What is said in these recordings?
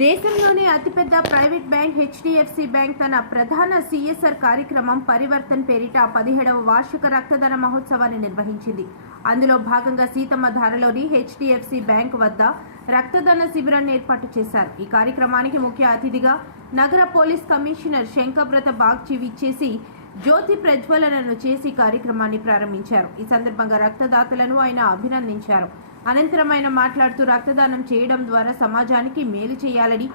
దేశంలోనే అతిపెద్ద private bank HDFC bank తన ప్రధాన సిఎస్ఆర్ కార్యక్రమం పరివర్తన్ పేరిట పదిహేడవ వార్షిక రక్తదాన మహోత్సవాన్ని నిర్వహించింది. అందులో భాగంగా సీతమ్మ ధారలోని హెచ్డిఎఫ్సి బ్యాంక్ వద్ద రక్తదాన శిబిరాన్ని ఏర్పాటు చేశారు. ఈ కార్యక్రమానికి ముఖ్య అతిథిగా నగర పోలీస్ కమిషనర్ శంకర్వ్రత బాగ్చి విచ్చేసి జ్యోతి ప్రజ్వలనను చేసి కార్యక్రమాన్ని ప్రారంభించారు. ఈ సందర్భంగా రక్తదాతలను ఆయన అభినందించారు. అనంతరం ఆయన మాట్లాడుతూ రక్తదానం చేయడం ద్వారా సమాజానికి మేలు చేయాలని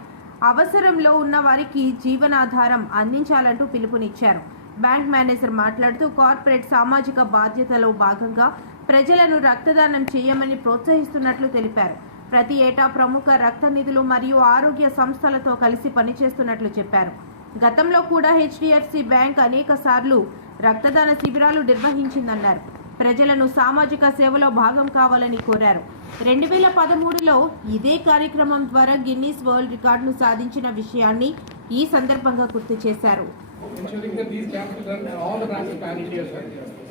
అవసరంలో ఉన్న వారికి జీవనాధారం అందించాలంటూ పిలుపునిచ్చారు. బ్యాంక్ మేనేజర్ మాట్లాడుతూ కార్పొరేట్ సామాజిక బాధ్యతలో భాగంగా ప్రజలను రక్తదానం చేయమని ప్రోత్సహిస్తున్నట్లు తెలిపారు. ప్రతి ఏటా ప్రముఖ రక్త నిధులు మరియు ఆరోగ్య సంస్థలతో కలిసి పనిచేస్తున్నట్లు చెప్పారు. గతంలో కూడా హెచ్డిఎఫ్సి బ్యాంక్ అనేక సార్లు రక్తదాన శిబిరాలు నిర్వహించిందన్నారు. ప్రజలను సామాజిక సేవలో భాగం కావాలని కోరారు రెండు వేల పదమూడులో ఇదే కార్యక్రమం ద్వారా గిన్నీస్ వరల్డ్ రికార్డును సాధించిన విషయాన్ని ఈ సందర్భంగా గుర్తు చేశారు.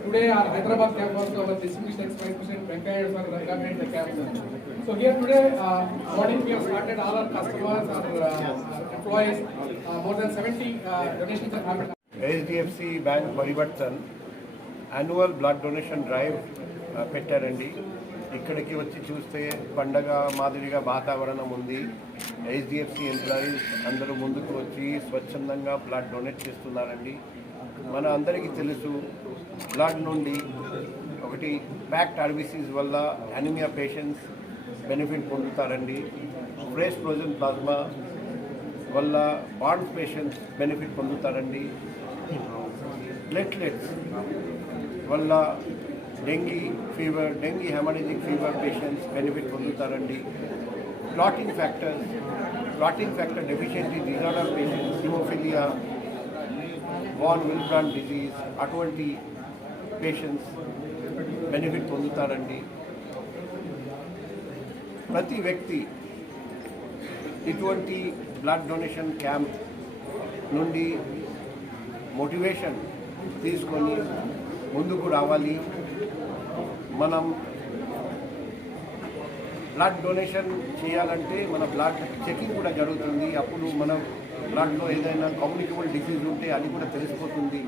Today, our Hyderabad camp was our distinguished ex-vice president Venkaya sir recommended the camp. So here today, uh, morning we have started all our customers, our uh, employees, uh, more than 70 uh, donations have happened. HDFC Bank Parivartan annual blood donation drive పెట్టారండి. ఇక్కడికి వచ్చి చూస్తే పండగ మాదిరిగా వాతావరణం ఉంది. HDFC employees అందరూ ముందుకు వచ్చి స్వచ్ఛందంగా బ్లడ్ డొనేట్ చేస్తున్నారండి. మన అందరికీ తెలుసు బ్లడ్ నుండి ఒకటి ప్యాక్డ్ ఆర్బీసీస్ వల్ల అనిమియా పేషెంట్స్ బెనిఫిట్ పొందుతారండి. ఫ్రెష్ ఫ్రోజన్ ప్లాస్మా వల్ల బాండ్ పేషెంట్స్ బెనిఫిట్ పొందుతారండి. ప్లేట్లెట్స్ వల్ల dengue fever dengue haemorrhagic fever patients benefit పొందుతారండి. Clotting factors clotting factor deficiency disorder patients haemophilia von Willebrand disease అటువంటి patients benefit పొందుతారండి. ప్రతి వ్యక్తి ఇటువంటి బ్లడ్ డొనేషన్ క్యాంప్ నుండి మోటివేషన్ తీసుకొని ముందుకు రావాలి. మనం బ్లడ్ డొనేషన్ చేయాలంటే మన బ్లడ్ చెకింగ్ కూడా జరుగుతుంది. అప్పుడు మన బ్లడ్లో ఏదైనా కమ్యూనికబుల్ డిసీజ్ ఉంటే అది కూడా తెలిసిపోతుంది.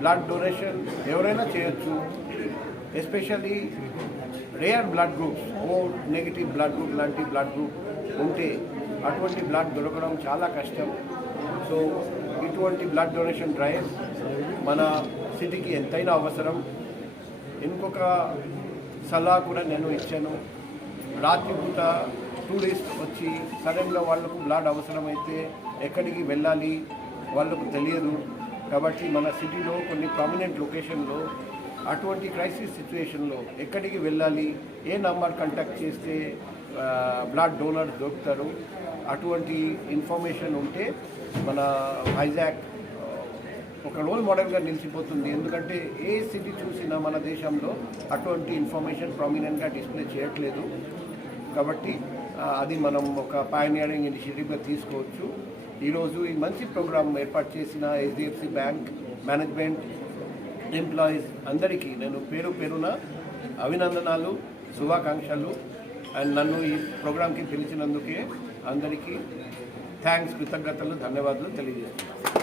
బ్లడ్ డొనేషన్ ఎవరైనా చేయొచ్చు. Especially rarer blood groups O negative blood group లాంటి బ్లడ్ గ్రూప్ ఉంటే అటువంటి బ్లడ్ దొరకడం చాలా కష్టం. సో ఇటువంటి బ్లడ్ డొనేషన్ డ్రైవ్ మన సిటీకి ఎంతైనా అవసరం. ఇంకొక సలహా కూడా నేను ఇచ్చాను. రాత్రిపూట టూ డేస్ వచ్చి సడన్గా వాళ్ళకు బ్లడ్ అవసరమైతే ఎక్కడికి వెళ్ళాలి వాళ్ళకు తెలియదు. కాబట్టి మన సిటీలో కొన్ని ప్రామినెంట్ లొకేషన్లో అటువంటి క్రైసిస్ సిచ్యువేషన్లో ఎక్కడికి వెళ్ళాలి ఏ నంబర్ కంటాక్ట్ చేస్తే బ్లడ్ డోనర్ దొరుకుతారు అటువంటి ఇన్ఫర్మేషన్ ఉంటే మన వైజాగ్ ఒక రోల్ మోడల్గా నిలిచిపోతుంది. ఎందుకంటే ఏ సిటీ చూసినా మన దేశంలో అటువంటి ఇన్ఫర్మేషన్ ప్రామినెంట్గా డిస్ప్లే చేయట్లేదు. కాబట్టి అది మనం ఒక పాయనియరింగ్ ఇనిషియేటివ్గా తీసుకోవచ్చు. ఈరోజు ఈ మంచి ప్రోగ్రామ్ ఏర్పాటు చేసిన హెచ్డిఎఫ్సి బ్యాంక్ మేనేజ్మెంట్ ఎంప్లాయీస్ అందరికీ నేను పేరు పేరున అభినందనాలు శుభాకాంక్షలు. అండ్ నన్ను ఈ ప్రోగ్రాంకి పిలిచినందుకే అందరికీ థ్యాంక్స్ కృతజ్ఞతలు ధన్యవాదాలు తెలియజేస్తున్నాను.